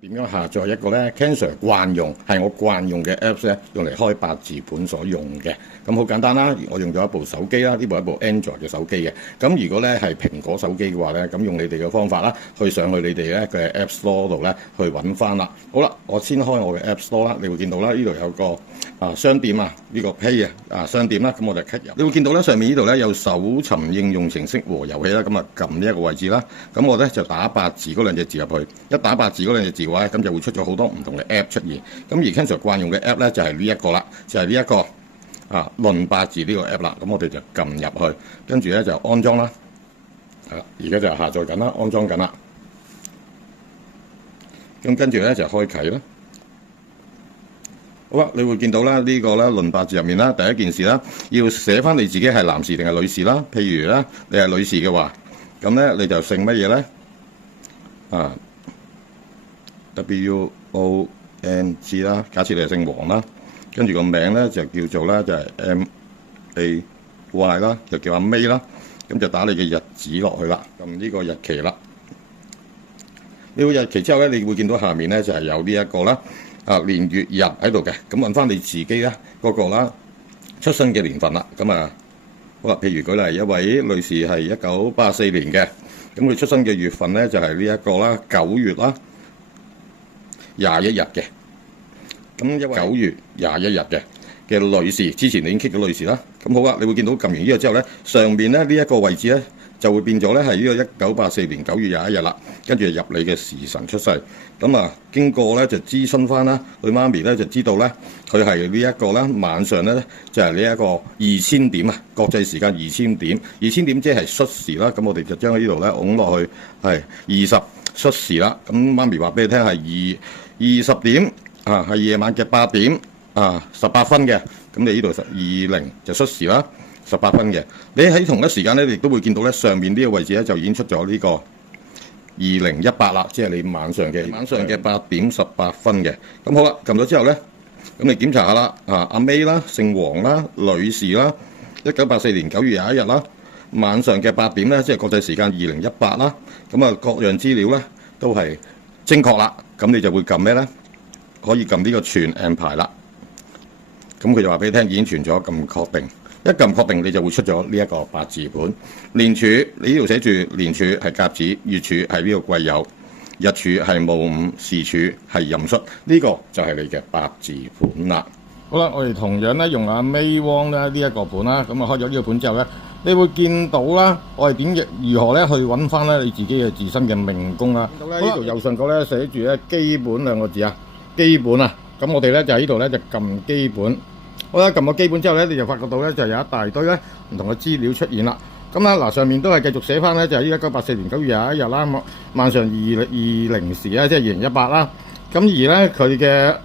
點樣下載一個咧 Cancer 慣用係我慣用嘅 Apps 咧，用嚟開八字盤所用嘅。咁好簡單啦，我用咗一部手機啦，呢部係一部 Android 嘅手機嘅。咁如果咧係蘋果手機嘅話咧，咁用你哋嘅方法啦，去上去你哋咧嘅 App Store 度咧去揾翻啦。好啦，我先開我嘅 App Store 啦，你會見到啦，呢度有個商店啊，呢個 Pay 啊商店啦，咁我就 click 入。你會見到咧上面呢度咧有搜尋應用程式和遊戲啦，咁啊撳呢一個位置啦。咁我咧就打八字嗰兩隻字入去，一打八字嗰兩隻字嘅話，咁就會出咗好多唔同嘅 App 出現。咁而 Cancer 慣用嘅 App 咧就係呢一個啦，就係呢一個論八字呢個 App 啦。咁我哋就撳入去，跟住咧就安裝啦。係啦，而家就下載緊啦，安裝緊啦。咁跟住咧就開啟啦。好啦，你會見到啦，呢個咧論八字入面啦，第一件事啦，要寫翻你自己係男士定係女士啦。譬如咧，你係女士嘅話，咁咧你就姓乜嘢咧WONG 啦，假設你係姓黃啦，跟住個名咧就叫做咧就係 MAY 啦，就叫阿 May 啦，咁就打你嘅日子落去啦，撳呢個日期啦。呢個日期之後咧，你會見到下面咧就係有呢一個啦，年月日喺度嘅，咁揾翻你自己咧嗰個啦出生嘅年份啦。咁好啦，譬如舉例一位女士係1984年嘅，咁佢出生嘅月份咧就係呢一個啦9月啦21日嘅。咁一位9月21日嘅女士，之前你已經 click 咗女士啦。咁好啦，你會見到撳完呢個之後咧，上面咧呢一個位置咧就會變咗咧係呢個1984年9月21日啦。跟住入你嘅時辰出世。咁經過咧就諮詢翻啦，佢媽咪咧就知道咧佢係呢一個咧晚上咧就係呢一個2000點啊，國際時間2000點，2000點即係戌時啦。咁我哋就將呢度咧拱落去係20戌時啦。咁媽咪話俾你聽係20點。係夜晚嘅8點18分嘅，咁你呢度20就戌時啦，18分嘅。你喺同一時間咧，你亦都會見到咧上面呢個位置咧就已經出咗呢個2018啦，即係你晚上嘅8點18分嘅。咁好啦，撳咗之後咧，咁你檢查下啦，阿 May 啦，姓黃啦，女士啦，1984年9月21日啦，晚上嘅8點咧，即係國際時間2018啦。咁各樣資料咧都係正確啦。咁你就會撳咩咧？可以撳呢個全 M 牌啦，咁佢就話俾你聽已經傳咗，撳確定。一撳確定，你就會出咗呢一個八字盤。年柱你呢度寫住年柱係甲子，月柱係呢個癸酉，日柱係戊午，時柱係壬戌。呢個就係你嘅八字盤啦。好啦，我哋同樣咧用阿 May Wong 咧呢一個盤啦，咁開咗呢個盤之後咧，你會見到啦，我哋如何咧去揾翻咧你自己嘅自身嘅命宮啦。見到咧呢度右上角咧寫住咧基本兩個字啊。基本咁我哋咧就喺呢度咧就撳基本。好啦，撳咗基本之後咧，你就發覺到咧就有一大堆咧唔同嘅資料出現啦。咁嗱上面都係繼續寫翻咧，就係呢1984年9月21日啦，晚上20時啦，即係2018啦。咁而咧佢嘅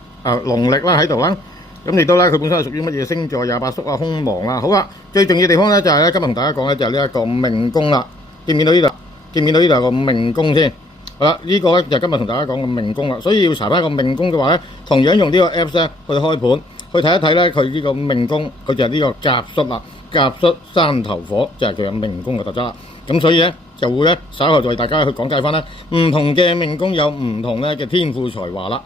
農曆啦喺度啦。咁亦都咧佢本身係屬於乜嘢星座？28宿空亡啦。好啦，最重要嘅地方咧就係咧今日同大家講咧就係呢一個命宮啦。見唔見到呢度？見唔見到呢度有個命宮先？好啦，呢個咧就今日同大家講嘅命宮啦，所以要查翻個命宮嘅話咧，同樣用呢個 Apps 咧去開盤，去睇一睇咧佢呢個命宮，佢就係呢個甲戌啦，甲戌山頭火就係佢嘅命宮嘅特質啦。咁所以咧就會咧稍後就為大家去講解翻咧唔同嘅命宮有唔同咧嘅天賦才華啦。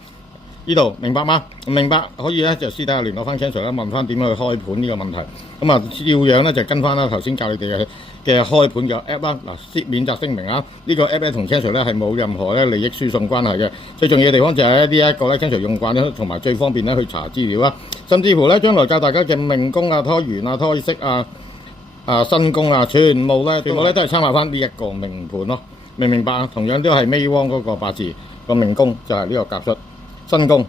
呢度明白嗎？唔明白可以咧就私底下聯絡翻 Cancer 啦，問翻點樣去開盤呢個問題。咁照樣咧就跟翻啦頭先教你哋嘅開盤嘅 app 啦。嗱，免責聲明啊，呢個 app 咧同 Cancer 咧係冇任何咧利益輸送關係嘅。最重要嘅地方就係呢一個咧 Cancer 用慣咧，同埋最方便咧去查資料啦。甚至乎咧將來教大家嘅命宮啊、胎元啊、胎息啊、身宮啊，全部咧都係參考翻呢一個命盤咯。明唔明白啊？同樣都係 May Wong 嗰個八字個命宮就係呢個甲戌身宮。